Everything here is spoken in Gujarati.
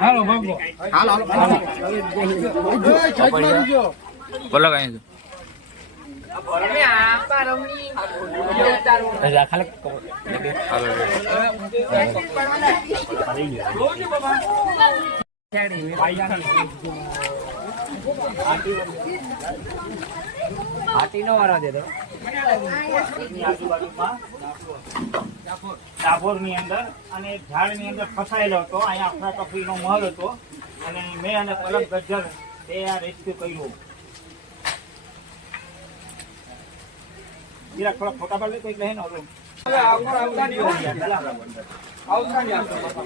હાલો ભાગો હાલો બોલો કઈ હાથી નો વારો દે ડાભોર ની અંદર અને ઝાડ ની અંદર ફસાયેલો હતો. અહીંયા અફરા તફરી નો મહલ હતો અને મેં અને પલક ગજ્જર બે આ રેસ્ક્યુ કર્યું. જરા થોડા ફોટા પાડ લે તો એટલે હે ને